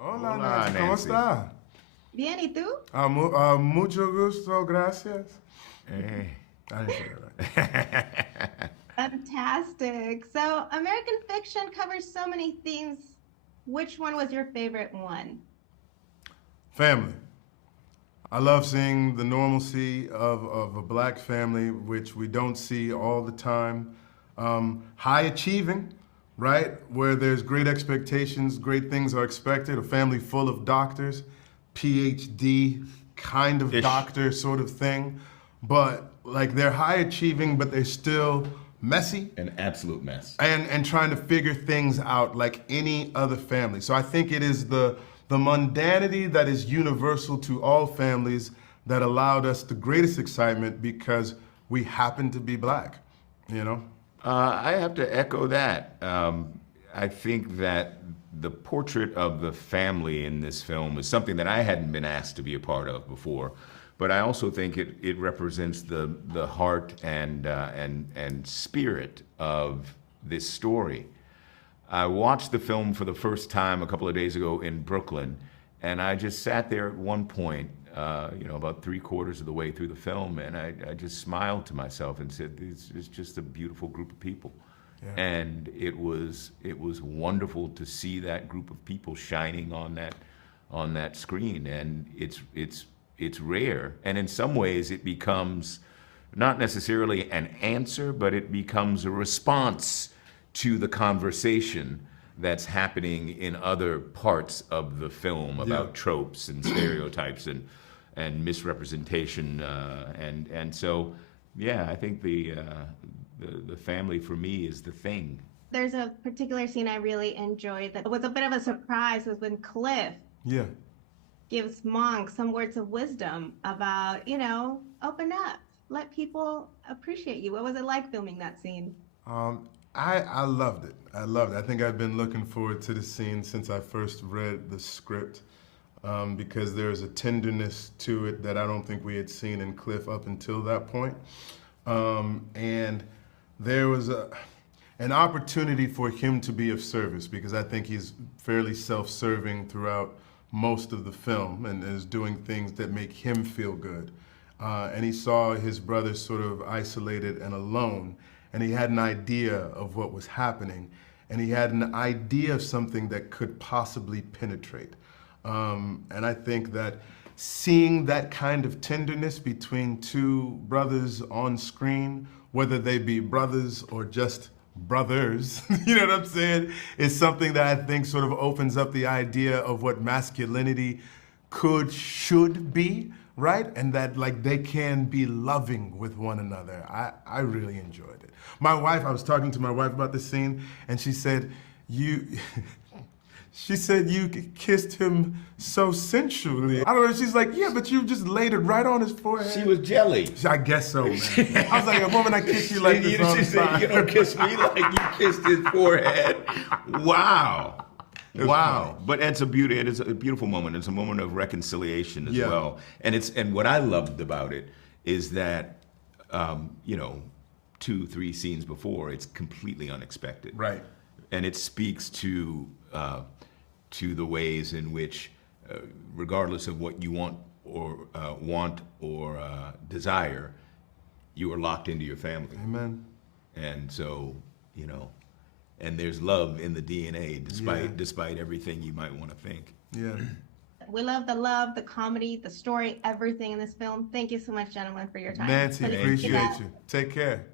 Hola, Hola, Nancy, ¿cómo Nancy. está? Bien, ¿y tú? Mucho gusto, gracias. Hey. I didn't say that right. Fantastic. So, American fiction covers so many themes. Which one was your favorite one? Family. I love seeing the normalcy of a black family, which we don't see all the time. High achieving, right? Where there's great expectations, great things are expected. A family full of doctors, PhD kind of Ish. doctor sort of thing. But like they're high achieving, but they're still messy An absolute mess. and trying to figure things out like any other family. So I think it is the mundanity that is universal to all families that allowed us the greatest excitement because we happen to be black, you know? I have to echo that. I think that the portrait of the family in this film is something that I hadn't been asked to be a part of before. But I also think it represents the heart and spirit of this story. I watched the film for the first time a couple of days ago in Brooklyn, and I just sat there at one point, about 3/4 of the way through the film, and I just smiled to myself and said, "This is just a beautiful group of people." Yeah. And it was wonderful to see that group of people shining on that screen, and it's rare, and in some ways it becomes not necessarily an answer, but it becomes a response to the conversation that's happening in other parts of the film about tropes and stereotypes and misrepresentation, and so I think the family for me is the thing. There's a particular scene I really enjoyed that was a bit of a surprise was when Cliff Yeah. gives Monk some words of wisdom about, open up, let people appreciate you. What was it like filming that scene? I loved it. I loved it. I think I've been looking forward to the scene since I first read the script because there's a tenderness to it that I don't think we had seen in Cliff up until that point. And there was an opportunity for him to be of service because I think he's fairly self-serving throughout most of the film and is doing things that make him feel good. And he saw his brother sort of isolated and alone, and he had an idea of what was happening, and he had an idea of something that could possibly penetrate. And I think that seeing that kind of tenderness between two brothers on screen, whether they be brothers or just brothers, you know what I'm saying, is something that I think sort of opens up the idea of what masculinity should be, right? And that like they can be loving with one another. I really enjoyed it. I was talking to my wife about this scene, and she said, she said you kissed him so sensually. I don't know, she's like, yeah, but you just laid it right on his forehead. She was jelly. I guess so, man. I was like, a woman I kiss you like this all the She said, time. "You don't kiss me like you kissed his forehead." Wow. Wow. But it's a beautiful moment. It's a moment of reconciliation as well. And what I loved about it is that 2-3 scenes before, it's completely unexpected. Right. And it speaks to the ways in which, regardless of what you want or desire, you are locked into your family. Amen. And so, and there's love in the DNA, despite everything you might want to think. Yeah. We love, the comedy, the story, everything in this film. Thank you so much, gentlemen, for your time. Nancy, Please keep it appreciate up. you. Take care.